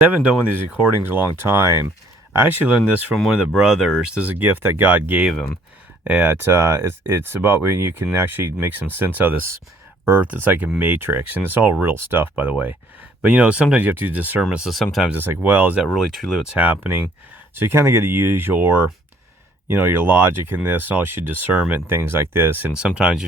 I haven't done one of these recordings a long time. I actually learned this from one of the brothers. This is a gift that God gave him. It's about when you can actually make some sense of this earth. It's like a matrix, and it's all real stuff, by the way. But sometimes you have to do discernment. So sometimes it's like, well, is that really truly what's happening? So you kind of got to use your logic in this, and all your discernment and things like this. And sometimes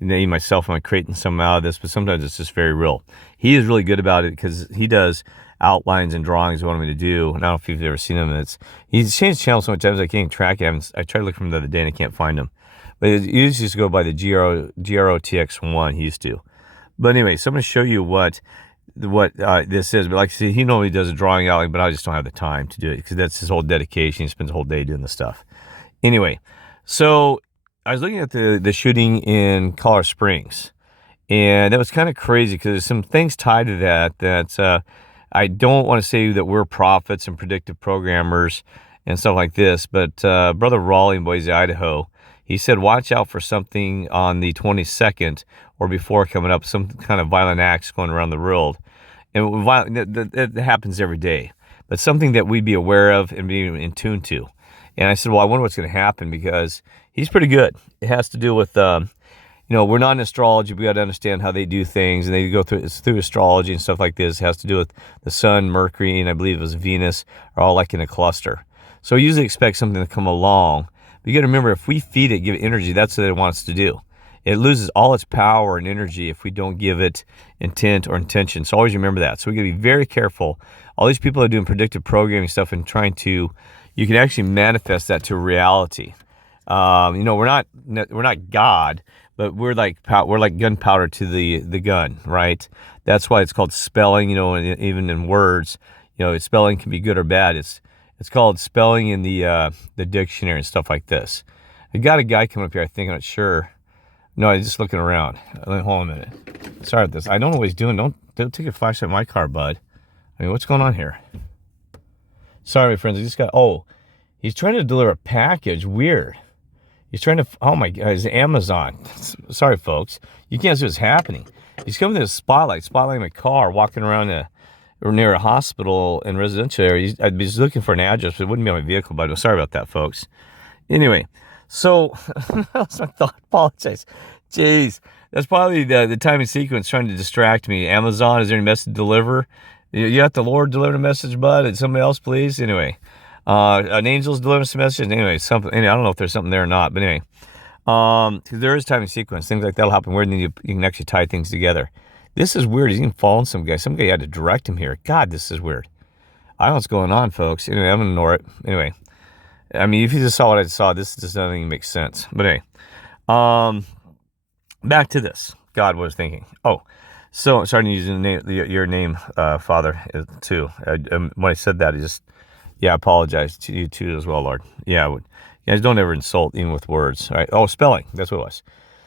myself, I'm creating something out of this, but sometimes it's just very real. He is really good about it because he does outlines and drawings wanted me to do. And I don't know if you've ever seen him. He's changed channels so many times I can't even track him. I tried to look for him the other day and I can't find him. But it used to go by the GROTX1. He used to. But anyway, so I'm going to show you what this is. But like I said, he normally does a drawing outline, but I just don't have the time to do it because that's his whole dedication. He spends the whole day doing this stuff. Anyway, so I was looking at the shooting in Colorado Springs, and that was kind of crazy because there's some things tied to that I don't want to say that we're prophets and predictive programmers and stuff like this, but Brother Raleigh in Boise, Idaho, he said, watch out for something on the 22nd or before coming up, some kind of violent acts going around the world. And that happens every day, but something that we'd be aware of and be in tune to. And I said, well, I wonder what's going to happen because he's pretty good. It has to do with we're not in astrology. We got to understand how they do things, and they go through astrology and stuff like this. It has to do with the sun, Mercury, and I believe it was Venus are all like in a cluster. So we usually expect something to come along. But you got to remember, if we feed it, give it energy, that's what it wants to do. It loses all its power and energy if we don't give it intent or intention. So always remember that. So we got to be very careful. All these people are doing predictive programming stuff and you can actually manifest that to reality. We're not God, but we're like gunpowder to the gun, right? That's why it's called spelling. Even in words, spelling can be good or bad. It's called spelling in the dictionary and stuff like this. I got a guy coming up here. I think I'm not sure. No, I'm just looking around. Hold on a minute. Sorry about this. I don't know what he's doing. Don't take a flashlight in my car, bud. I mean, what's going on here? Sorry, my friends. He's trying to deliver a package. Weird. He's trying to, oh my God, it's Amazon. Sorry, folks. You can't see what's happening. He's coming to the spotlighting my car, walking around near a hospital and residential area. I'd be looking for an address, but it wouldn't be on my vehicle, but sorry about that, folks. Anyway, so, that was my thought. Apologize. Jeez. That's probably the timing sequence trying to distract me. Amazon, is there any message to deliver? You got the Lord delivering a message, bud? And somebody else, please? Anyway. An angel's delivering some messages. Anyway, something. Anyway, I don't know if there's something there or not, but anyway, there is timing sequence. Things like that'll happen. Where then you can actually tie things together. This is weird. He's even following some guy. Some guy had to direct him here. God, this is weird. I don't know what's going on, folks. Anyway, I'm gonna ignore it. Anyway, I mean, if you just saw what I saw, this just doesn't even make sense. But anyway, back to this. God was thinking. Oh, so starting using your name, Father, too. When I said that, I apologize to you too as well, Lord. Yeah, guys, don't ever insult even with words. All right. Oh, spelling. That's what it was.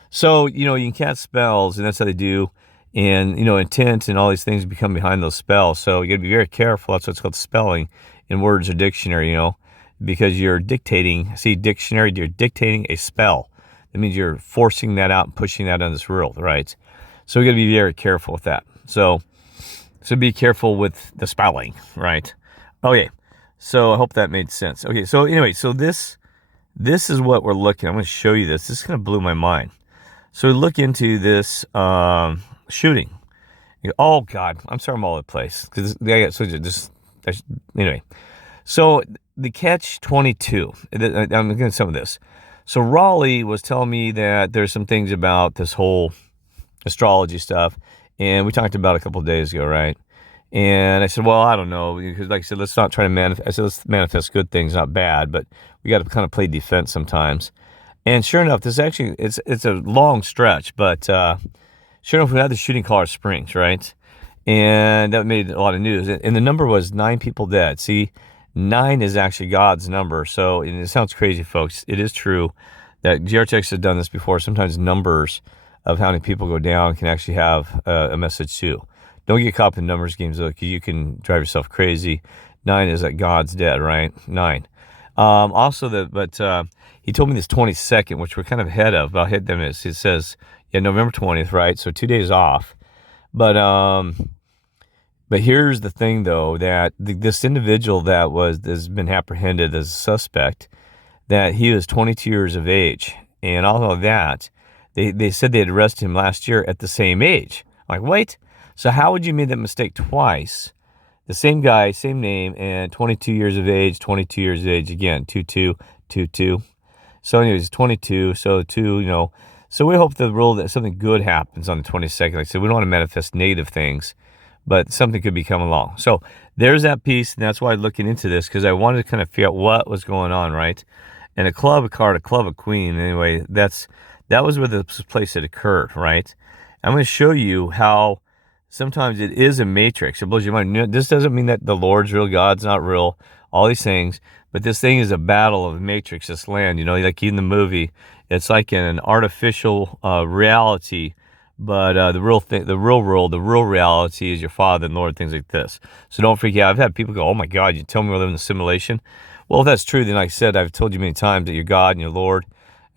So, you can cast spells, and that's how they do. And, intent and all these things become behind those spells. So you got to be very careful. That's what's called spelling in words or dictionary, because you're dictating. See, dictionary, you're dictating a spell. That means you're forcing that out and pushing that on this world, right? So we got to be very careful with that. So be careful with the spelling, right? Okay. So I hope that made sense. Okay, so anyway, so this is what we're looking at. I'm going to show you this. This kind of blew my mind. So we look into this shooting. Oh, God, I'm sorry I'm all over the place. Anyway. So the catch-22, I'm looking at some of this. So Raleigh was telling me that there's some things about this whole astrology stuff, and we talked about it a couple of days ago, right? And I said, well, I don't know, because like I said, let's not try to manifest. I said, let's manifest good things, not bad, but we got to kind of play defense sometimes. And sure enough, this actually, it's a long stretch, but sure enough, we had the shooting Colorado Springs, right? And that made a lot of news. And the number was 9 people dead. See, 9 is actually God's number. So, and it sounds crazy, folks. It is true that GRTX has done this before. Sometimes numbers of how many people go down can actually have a message too. Don't get caught up in numbers games, though, because you can drive yourself crazy. 9 is that God's dead, right? 9. He told me this 22nd, which we're kind of ahead of. I'll hit them. It says, November 20th, right? So 2 days off. But But here's the thing, though, that this individual that has been apprehended as a suspect, that he was 22 years of age. And all of that, they said they had arrested him last year at the same age. I'm like, wait? So how would you make that mistake twice? The same guy, same name, and 22 years of age, 22 years of age again, 22, 22. So anyways, 22, so two. So we hope that something good happens on the 22nd. Like I said, we don't want to manifest negative things, but something could be coming along. So there's that piece, and that's why I'm looking into this, because I wanted to kind of figure out what was going on, right? And a club, a card, a club, a queen. Anyway, that was where the place had occurred, right? I'm going to show you how sometimes it is a matrix. It blows your mind. This doesn't mean that the Lord's real, God's not real, all these things. But this thing is a battle of matrix, this land. Like in the movie, it's like in an artificial reality. But the real thing, the real world, the real reality is your Father and Lord, things like this. So don't freak out. I've had people go, oh my God, you tell me we're living in a simulation? Well, if that's true, then like I said, I've told you many times that your God and your Lord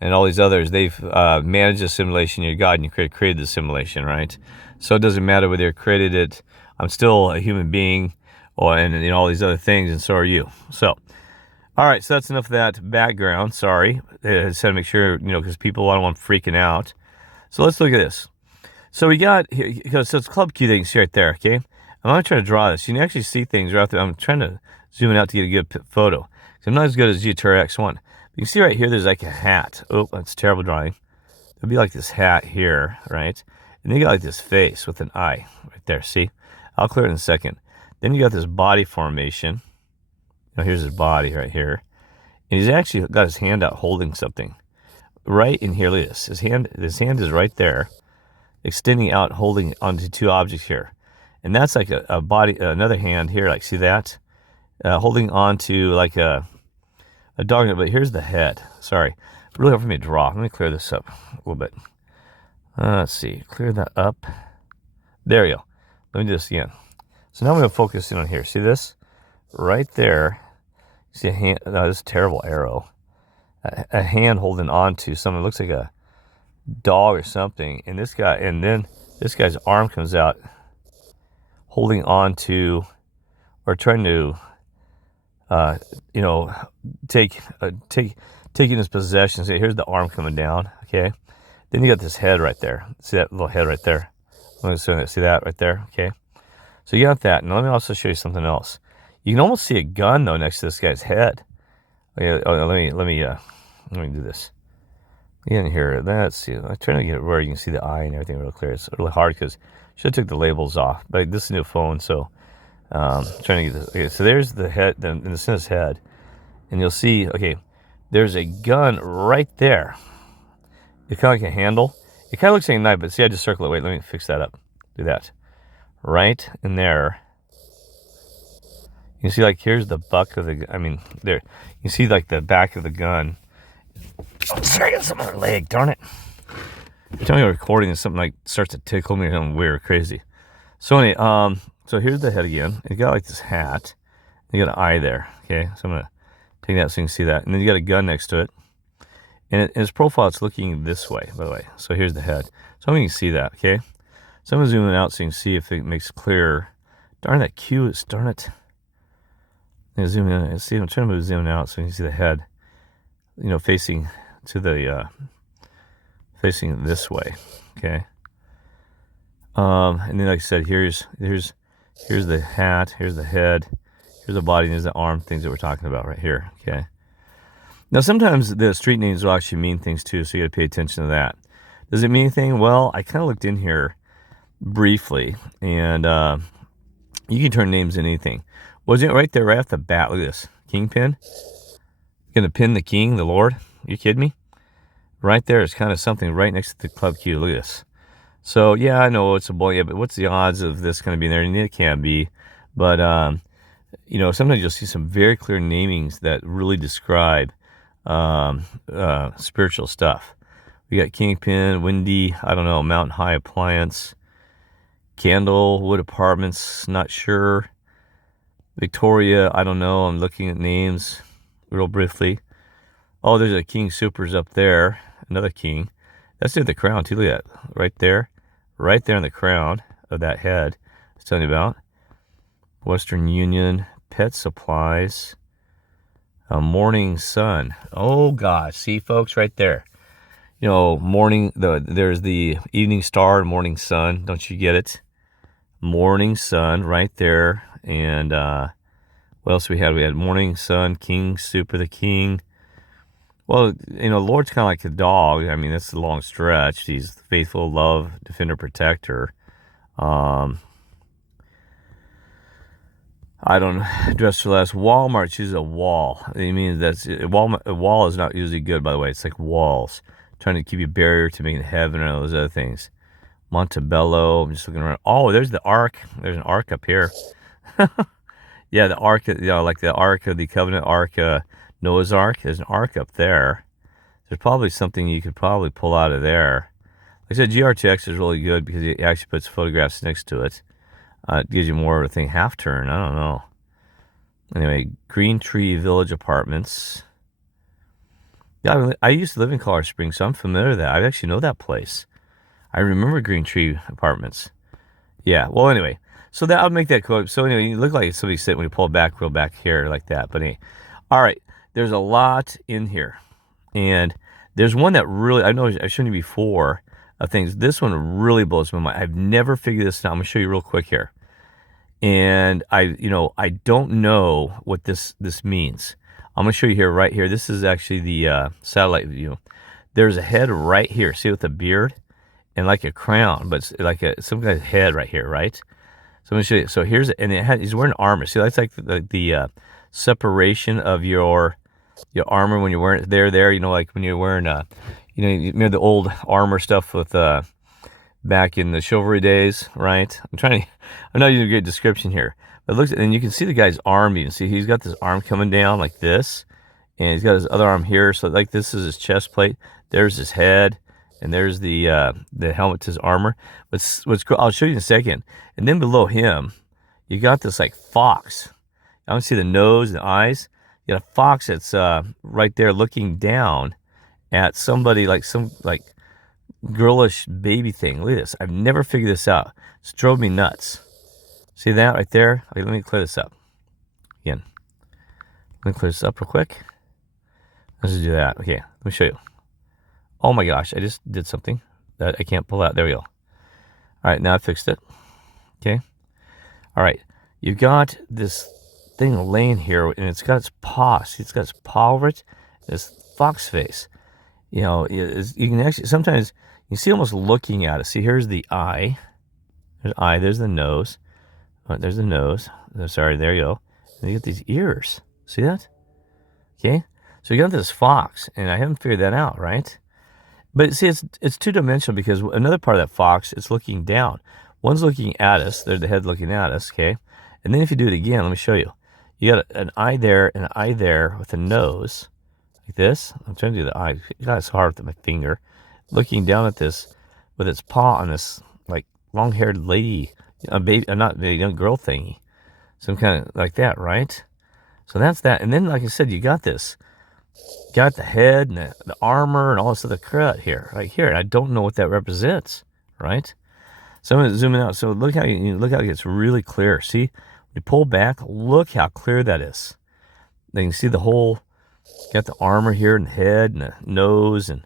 and all these others, they've managed the simulation. Your God and you created the simulation, right? So it doesn't matter whether you created it. I'm still a human being, and all these other things, and so are you. So, all right, so that's enough of that background. Sorry, I just had to make sure, because people don't want freaking out. So let's look at this. So we got here, so it's Club Q that you can see right there, okay? I'm going to try to draw this. You can actually see things right there. I'm trying to zoom it out to get a good photo. I'm not as good as GTR-X1. You can see right here, there's like a hat. Oh, that's terrible drawing. There'll be like this hat here, right? And then you got like this face with an eye right there. See? I'll clear it in a second. Then you got this body formation. Here's his body right here. And he's actually got his hand out holding something. Right in here, look at this. His hand is right there, extending out, holding onto two objects here. And that's like a body, another hand here, like see that? Holding onto like a dog, but here's the head. Sorry, really hard for me to draw. Let me clear this up a little bit. Let's see, clear that up. There you go. Let me do this again. So now I'm going to focus in on here. See this? Right there. See a hand? No, this is a terrible arrow. A hand holding on to something. It looks like a dog or something. And then this guy's arm comes out, holding on to, or trying to, taking his possessions. See, here's the arm coming down. Okay. Then you got this head right there. See that little head right there? See that right there? Okay. So you got that. Now let me also show you something else. You can almost see a gun though next to this guy's head. Okay, let me do this. Get in here. Let's see. I'm trying to get it where you can see the eye and everything real clear. It's really hard because I should have took the labels off. But this is a new phone, so trying to get this. Okay, so there's the head, in the center of his head, and you'll see. Okay, there's a gun right there. It's kind of like a handle. It kind of looks like a knife, but see, I just circle it. Wait, let me fix that up. Do that. Right in there. You can see, like, here's the butt of the, there. You can see, like, the back of the gun. Oh, sorry, I got something on my leg. Darn it. I'm telling you, recording is something, like, starts to tickle me or something weird, crazy. So, anyway, so here's the head again. You got, like, this hat. You got an eye there, okay? So I'm going to take that so you can see that. And then you got a gun next to it. And in his profile, it's looking this way, by the way. So here's the head. So I'm going to see that, okay? So I'm going to zoom it out so you can see if it makes clear. Darn, that Q is, darn it. I'm zoom in. See, I'm trying to move zoom out so you can see the head, facing to the, facing this way, okay? And then, like I said, here's the hat, here's the head, here's the body, and here's the arm, things that we're talking about right here, okay? Now, sometimes the street names will actually mean things too, so you got to pay attention to that. Does it mean anything? Well, I kind of looked in here briefly, and you can turn names into anything. Was it right there, right off the bat? Look at this. Kingpin. Gonna pin the king, the Lord? Are you kidding me? Right there is kind of something right next to the club Q. Look at this. So, yeah, I know it's a boy, yeah, but what's the odds of this kind of being there? And it can be. But, sometimes you'll see some very clear namings that really describe spiritual stuff. We got Kingpin, Windy, I don't know, Mountain High Appliance, Candlewood Apartments, not sure. Victoria, I don't know. I'm looking at names real briefly. Oh, there's a King Supers up there. Another king. That's near the crown, too. Look at that. Right there. Right there in the crown of that head I was telling you about. Western Union, pet supplies, morning sun. Oh gosh, see folks right there. You know, there's the evening star and morning sun. Don't you get it? Morning sun right there. And what else we had? We had morning sun, king, super the king. Well, you know, Lord's kind of like a dog. I mean, that's a long stretch. He's faithful, love, defender, protector. I don't dress for less. Walmart chooses a wall. I mean, a wall is not usually good, by the way. It's like walls, trying to keep you a barrier to making heaven and all those other things. Montebello. I'm just looking around. Oh, there's the ark. There's an ark up here. Yeah, the ark. You know, like the ark of the covenant, ark, Noah's ark. There's an ark up there. There's probably something you could probably pull out of there. Like I said, GRTX is really good because it actually puts photographs next to it. It gives you more of a thing, half turn. I don't know. Anyway, Green Tree Village Apartments. Yeah, I used to live in Colorado Springs, so I'm familiar with that. I actually know that place. I remember Green Tree Apartments. Yeah, well, anyway. So that I'll make that quote. So anyway, you look like somebody sitting when you pull back real back here like that. But anyway, all right. There's a lot in here. And there's one that really, I know I've shown you before of things. This one really blows my mind. I've never figured this out. I'm going to show you real quick here. And I don't know what this means. I'm going to show you here, right here. This is actually the satellite view. There's a head right here. See, with a beard and like a crown, but it's like some guy's head right here, right? So I'm going to show you. So here's, and he's wearing armor. See, that's like the separation of your armor when you're wearing it there. You know, like when you're wearing you remember the old armor stuff with back in the chivalry days, right? I know you did a great description here, but look, and you can see the guy's arm. You can see he's got this arm coming down like this, and he's got his other arm here. So like this is his chest plate. There's his head, and there's the helmet to his armor. What's cool? I'll show you in a second. And then below him, you got this like fox. I don't see the nose and the eyes. You got a fox that's right there looking down at somebody, like some like girlish baby thing. Look at this. I've never figured this out. It's drove me nuts. See that right there? Okay, let me clear this up. Again. Let me clear this up real quick. Let's just do that. Okay, let me show you. Oh my gosh, I just did something that I can't pull out. There we go. All right, now I fixed it. Okay. All right. You've got this thing laying here, and it's got its paw. See, it's got its paw over it. This fox face. You know, you can actually, sometimes you see almost looking at it. See, here's the eye. There's the eye. There's the nose. Oh, there's the nose. Sorry, there you go. And you got these ears. See that? Okay. So you got this fox, and I haven't figured that out, right? But see, it's two-dimensional because another part of that fox is looking down. One's looking at us. There's the head looking at us, okay? And then if you do it again, let me show you. You got an eye there and an eye there with a nose. Like this. I'm trying to do the eye. God, it's hard with my finger. Looking down at this with its paw on this like long-haired lady, a baby, not a young girl thingy. Some kind of like that, right? So that's that. And then, like I said, you got this. Got the head and the armor and all this other crud here, right here. And I don't know what that represents, right? So I'm going to zoom in out. So look how it gets really clear. See, when you pull back, look how clear that is. Then you can see the whole. Got the armor here and the head and the nose and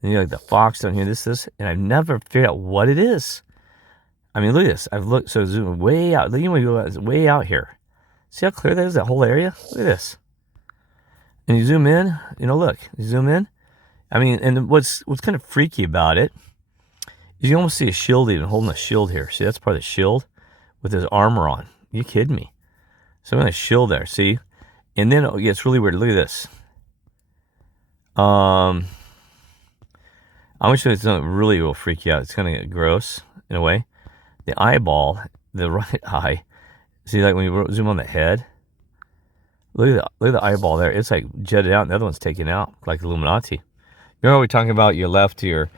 then you got the fox down here. This, and I've never figured out what it is. I mean, look at this. I've looked, so zoom way out. Look, it's way out here. See how clear that is, that whole area? Look at this. And you zoom in, look, you zoom in. I mean, and what's kind of freaky about it is you almost see a shield even holding a shield here. See, that's part of the shield with his armor on. You kidding me? So I'm going to shield there, see? And then it gets really weird. Look at this. I'm going to show you something really will freak you out. It's kind of get gross in a way. The eyeball, the right eye. See, like when you zoom on the head, look at the eyeball there. It's like jetted out, and the other one's taken out, like Illuminati. Remember we were talking about your left eye.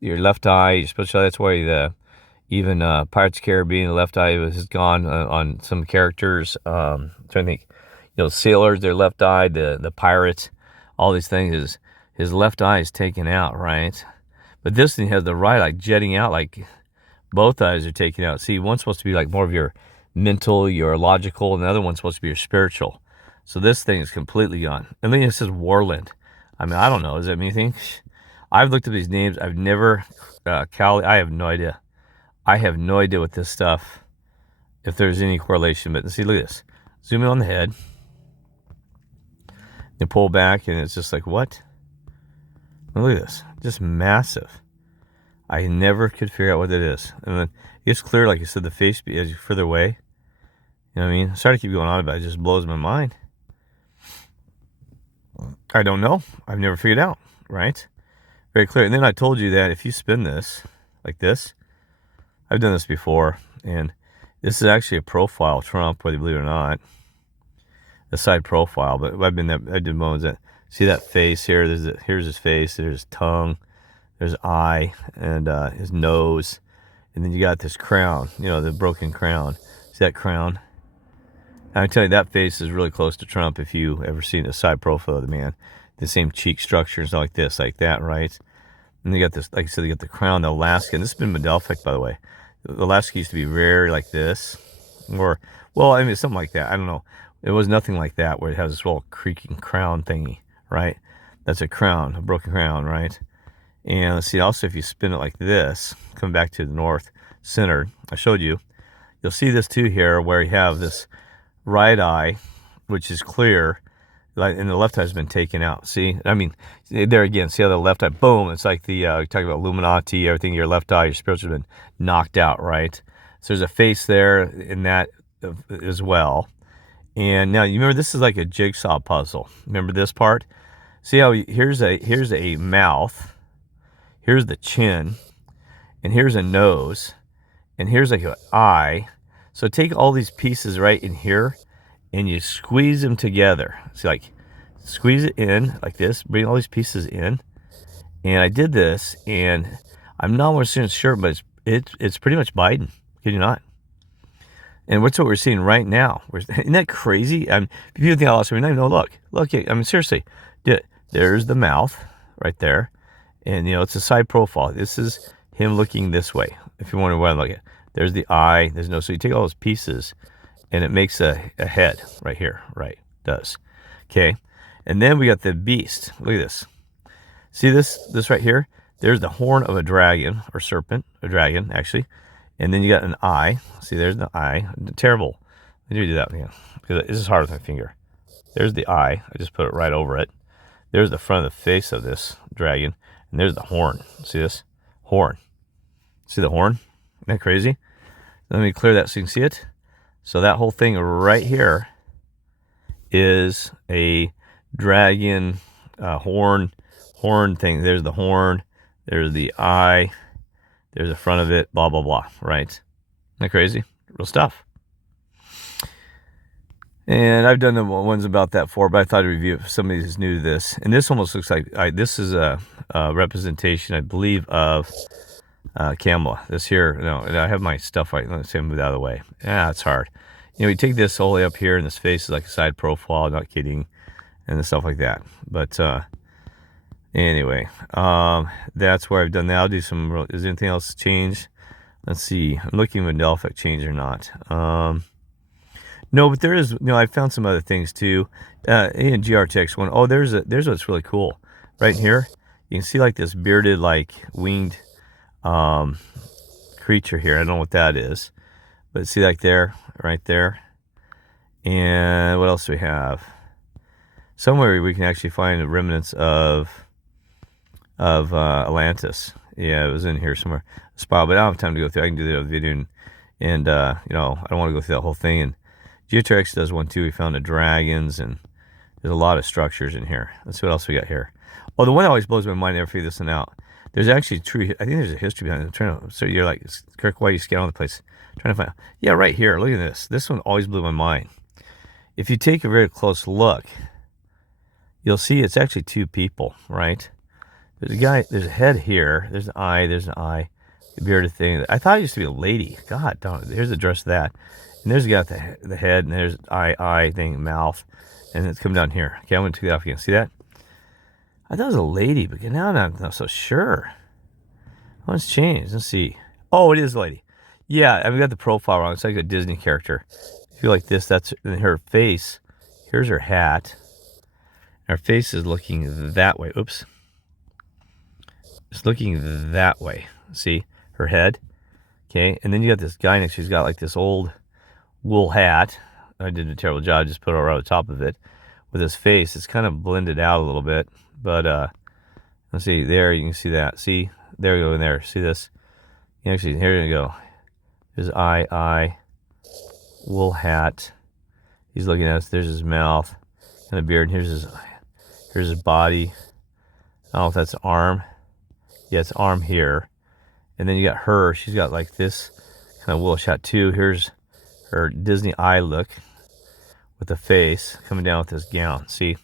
You're supposed to. That's why even Pirates of the Caribbean, the left eye has gone on some characters. I'm trying to think. Sailors, their left eye. The pirates, all these things is his left eye is taken out, right? But this thing has the right eye jetting out, like both eyes are taken out. See, one's supposed to be like more of your mental, your logical, and the other one's supposed to be your spiritual. So this thing is completely gone. And then it says Warland. I mean, I don't know. Does that mean anything? I've looked at these names. I've never, Cali, I have no idea. I have no idea what this stuff, if there's any correlation. But see, look at this. Zoom in on the head. You pull back, and it's just like, what? Look at this. Just massive. I never could figure out what it is. And then it gets clear, like I said, the face as you further away. You know what I mean? Sorry to keep going on about it. It just blows my mind. I don't know. I've never figured it out, right? Very clear. And then I told you that if you spin this like this, I've done this before, and this is actually a profile of Trump, whether you believe it or not. A side profile, but I did moments that see that face here. Here's his face. There's his tongue. There's eye and his nose, and then you got this crown. You know, the broken crown. See that crown? And I tell you, that face is really close to Trump. If you ever seen a side profile of the man, the same cheek structure and stuff like this, like that, right? And they got this, like I said, they got the crown, the Alaska. And this has been Modelphic, by the way. The Alaska used to be very like this, or well, I mean something like that. I don't know. It was nothing like that where it has this little creaking crown thingy, right? That's a crown, a broken crown, right? And let's see, also if you spin it like this, come back to the north center, I showed you, you'll see this too here where you have this right eye, which is clear, like, and the left eye has been taken out. See, I mean, there again, see how the left eye, boom, it's like the, talking about Illuminati, everything, your left eye, your spiritual has been knocked out, right? So there's a face there in that as well. And now you remember this is like a jigsaw puzzle. Remember this part? See how here's a mouth, here's the chin, and here's a nose, and here's like an eye. So take all these pieces right in here, and you squeeze them together. See, like squeeze it in like this, bring all these pieces in. And I did this, and I'm not 100% sure, but it's pretty much Biden. Kid you not? And what's what we're seeing right now? Isn't that crazy? If you think I lost every night, no, look. I mean, seriously, there's the mouth right there. And, you know, it's a side profile. This is him looking this way. If you wonder what I'm looking at, there's the eye, there's no. So you take all those pieces, and it makes a head right here, right? It does. Okay. And then we got the beast. Look at this. See this right here? There's the horn of a dragon or serpent, a dragon, actually. And then you got an eye. See, there's the eye. Terrible. Let me do that again, because this is hard with my finger. There's the eye. I just put it right over it. There's the front of the face of this dragon. And there's the horn. See this? Horn. See the horn? Isn't that crazy? Let me clear that so you can see it. So that whole thing right here is a dragon horn thing. There's the horn. There's the eye. There's the front of it, blah, blah, blah, right? Isn't that crazy? Real stuff. And I've done the ones about that before, but I thought I'd review it for somebody who's new to this. And this almost looks like, this is a representation, I believe, of Kamala. This here, no, I have my stuff right. Let's say move out of the way. It's hard. You know, you take this all the way up here, and this face is like a side profile, not kidding, and stuff like that. But anyway, that's where I've done that. I'll do some. Is there anything else changed? Let's see. I'm looking at Delphic change or not. No, but there is. You know, I found some other things too. And GRTX one. Oh, there's what's really cool. Right here, you can see like this bearded, like winged creature here. I don't know what that is, but see like there, right there. And what else do we have? Somewhere we can actually find the remnants of Atlantis. Yeah, it was in here somewhere. Spot, but I don't have time to go through. I can do the other video, and you know, I don't want to go through that whole thing. And GeoTrex does one too. We found the dragons, and there's a lot of structures in here. Let's see what else we got here. Oh, the one that always blows my mind. I never figure this one out. There's actually true. I think there's a history behind it. I'm trying to. So you're like, Kirk, why are you scanning all the place? I'm trying to find. Yeah, right here. Look at this. This one always blew my mind. If you take a very close look, you'll see it's actually two people, right? There's a guy, there's a head here, there's an eye, the bearded thing. I thought it used to be a lady. God, here's the dress of that. And there's a guy with the head, and there's eye thing, mouth, and it's coming down here. Okay, I'm going to take that off again. See that? I thought it was a lady, but now I'm not so sure. What's changed? Let's see. Oh, it is a lady. Yeah, I've got the profile wrong. It's like a Disney character. If you like this, that's her face. Here's her hat. Her face is looking that way. Oops. It's looking that way. See? Her head. Okay. And then you got this guy next to her. He's got like this old wool hat. I did a terrible job. Just put it right on the top of it. With his face, it's kind of blended out a little bit. But let's see. There, you can see that. See? There we go in there. See this? Actually, here you go. His eye, wool hat. He's looking at us. There's his mouth and a beard. And here's his body. I don't know if that's an arm. Yeah, it's arm here. And then you got her. She's got like this kind of wool hat too. Here's her Disney eye look with the face coming down with this gown. See?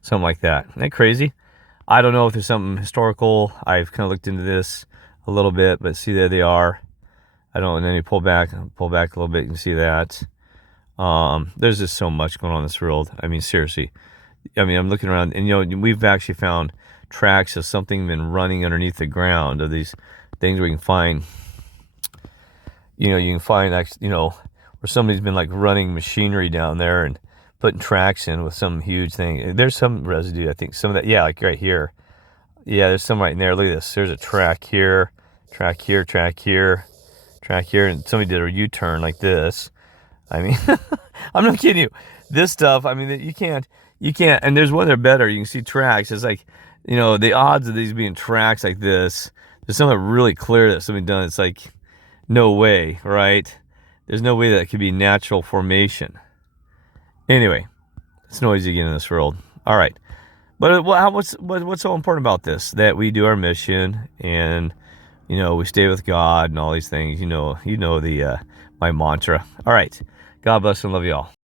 Something like that. Isn't that crazy? I don't know if there's something historical. I've kind of looked into this a little bit, but see, there they are. I don't, and then you pull back a little bit, you can see that. There's just so much going on in this world. I mean, seriously. I mean, I'm looking around, and, you know, we've actually found tracks of something been running underneath the ground, of these things where you can find, you know, where somebody's been like running machinery down there and putting tracks in with some huge thing. There's some residue, I think, some of that, yeah, like right here. Yeah, there's some right in there. Look at this. There's a track here, track here, track here, track here, and somebody did a U-turn like this. I mean, I'm not kidding you. This stuff, I mean, you can't, and there's one that are better. You can see tracks. It's like, you know, the odds of these being tracks like this, there's something really clear that somebody done. It's like, no way, right? There's no way that it could be natural formation. Anyway, it's noisy again in this world. All right. But what's so important about this? That we do our mission, and, you know, we stay with God and all these things. You know the my mantra. All right. God bless and love you all.